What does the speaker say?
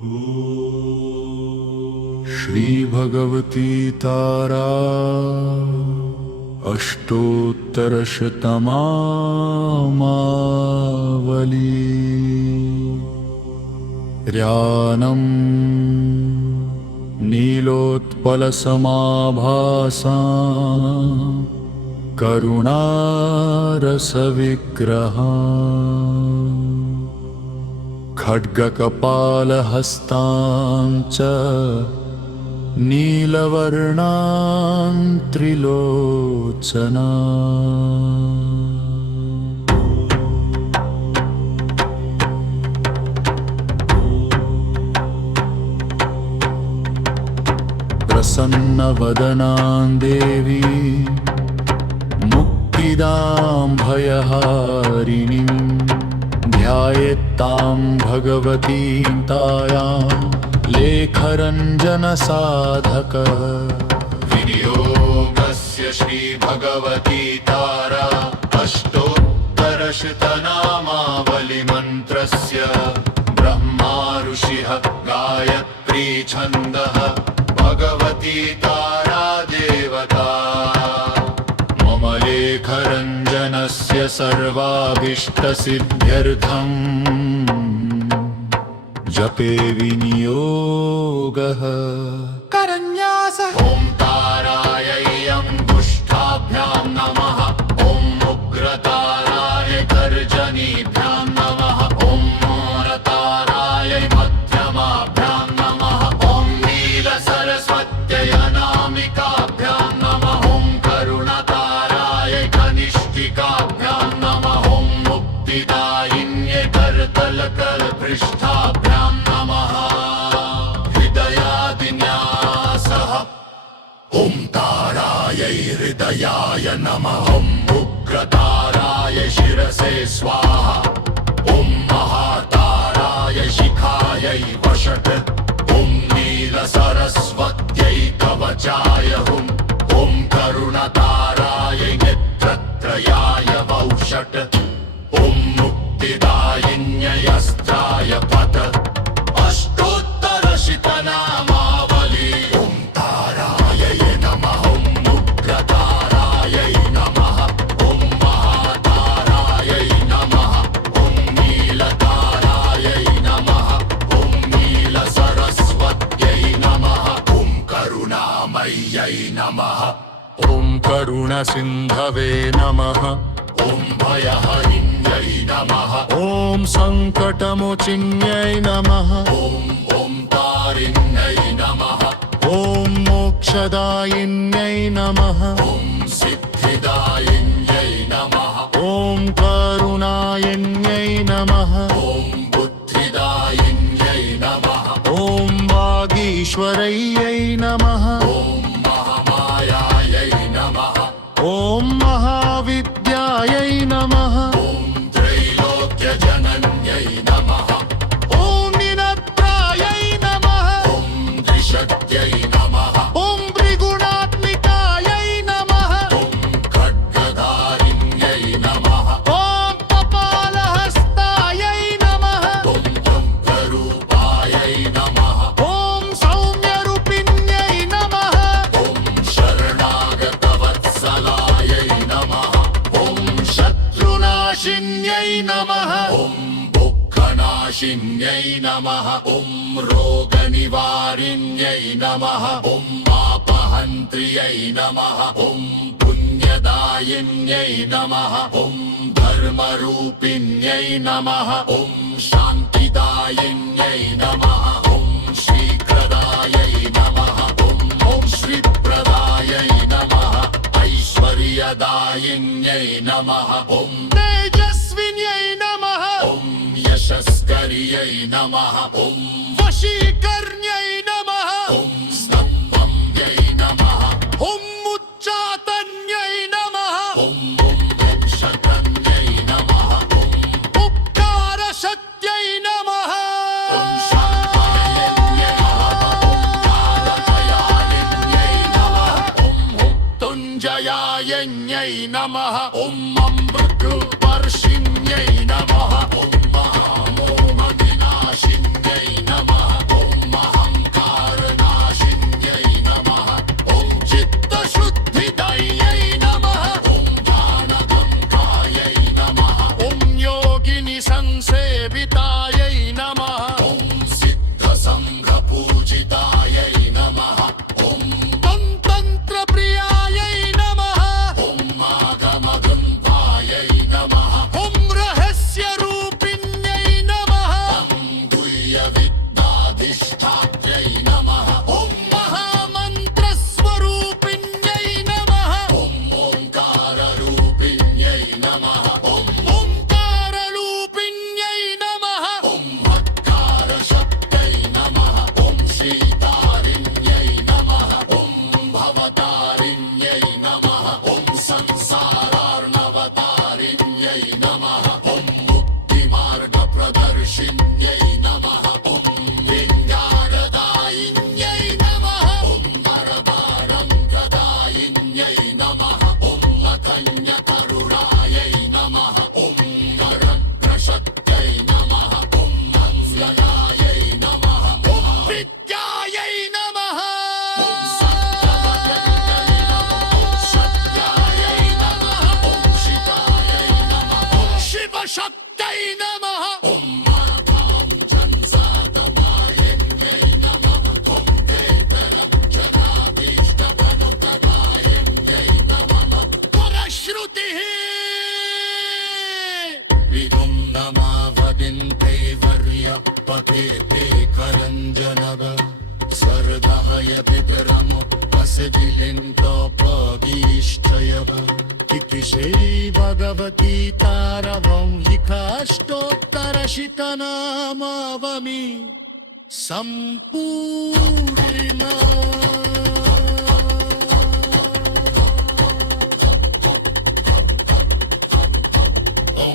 श्री भगवती तारा अष्टोत्तरशतमावली र्यानं नीलोत्पलसमाभासा करुणारसविग्रहा खड्गकपालहस्तां च नीलवर्णां त्रिलोचना प्रसन्नवदनां देवी मुक्तिदां भयहारिणीं ध्यायेत्तां भगवतीं तायां लेखरञ्जनसाधक विनियोगस्य श्री भगवती तारा अष्टोत्तरशतनामावलिमन्त्रस्य ब्रह्मा ऋषिः गायत्री छन्दः भगवती तारा देवता मम लेखरञ्जनस्य सर्वाभीष्टसिद्ध्यर्थम् जपे विनियोगः करन्यासः ॐ तारायै अङ्गुष्ठाभ्यां नमः ॐ उग्रताराय तर्जनीभ्यां नमः ॐ मूलतारायै मध्यमाभ्यां नमः ॐ नीलसरस्वत्यै अनामिकाभ्यां नमः ॐ करुणतारायै कनिष्ठिकाभ्यां नमः ॐ मुक्तिदायिन्यै करतलकलपृष्ठाभ्यां ॐ तारायै हृदयाय नमः ॐ उग्रताराय शिरसे स्वाहा ॐ महाताराय शिखायै वषट् ॐ नीलसरस्वत्यै कवचाय हुम् ॐ करुणतारायै नेत्रत्रयाय वौषट् ॐ मुक्तिदायिन्यै अस्त्राय पत अष्टोत्तरशतनामावली नमः ॐ करुणसिन्धवे नमः ॐ भयहरिण्यै नमः ॐ सङ्कटमोचिन्यै नमः ॐ तारिण्यै नमः ॐ मोक्षदायिन्यै नमः ॐ सिद्धिदायिन्यै नमः ॐ करुणायिन्यै नमः ॐ बुद्धिदायिन्यै नमः ॐ वागीश्वर्यै नमः ॐ महाविद्यायै नमः ॐ त्रैलोक्यजनन्यै नमः ॐ निरत्रायै नमः ॐ त्रिशक्त्यै नमः ॐ त्रिगुणात्मिकायै नमः ॐ खड्गधारिण्यै नमः ॐ कपालहस्तायै नमः ॐ चम्परूपायै नमः ॐ सौम्यरूपिण्यै नमः ॐ शरणागतवत्सलायै नमः ॐ शत्रुनाशिन्यै नमः ॐ दुःखनाशिन्यै नमः ॐ रोगनिवारिण्यै नमः ॐ पापहन्त्र्यै नमः ॐ पुण्यदायिन्यै नमः ॐ धर्मरूपिण्यै नमः ॐ शान्तिदायिन्यै नमः ॐ शीघ्रदायै नमः ॐ श्रीप्रदायै नमः ऐश्वर्यदायिन्यै नमः ॐ तेजस्विन्यै नमः ॐ यशस्कर्यै नमः ॐ वशीकर्ण्यै नमः ॐ स्तम्भम्यै नमः ॐ उच्चाटन्यै नमः ॐ शतन्यै नमः ॐ उपकारशक्त्यै नमः ॐ शान्तायै नमः ॐ कालकयालिन्यै नमः ॐ मृत्युञ्जयायै नमः ॐ अमृतवर्षिण्यै नमः ॐ महामोहविनाशिन्यै नमः महाधिष्ठात्रै नमः ॐ महामन्त्रस्वरूपिण्यै नमः ॐ ओङ्काररूपिण्यै नमः ॐ ओङ्काररूपिण्यै नमः ॐ मत्कारशक्त्यै नमः ॐ श्रीतारिण्यै नमः ॐ भवतारिण्यै नमः ॐ संसारार्णवतारिण्यै नमः ॐ मुक्तिमार्गप्रदर्शिन्यै नमः ॐ लिङ्गारदायिन्यै नमः ॐ वरदारङ्गदायिन्यै नमः ॐ अथन्यतरुणायै नमः ॐ गणप्रशक्त्यै नमः ॐ मङ्गलायै नमः ॐ विद्यायै नमः ॐ सत्यवत्यै नमः ॐ सत्यायै नमः ॐ शिवायै नमः ॐ शिवशक्त्यै नमः ॐ मातां जन्सातमायन्यै नमः ॐ वेतरं जनाभीष्टतनुतदायन्यै नमः परश्रुतिः विदुं नमावदिन्ते वर्यपते करञ्जनव सर्दहय पितरम् असदिलिन्तोपगीष्ठयव इति श्री भगवती तारवं हिकाष्टोत्तरशितनामावमि सम्पूर्णा ॐ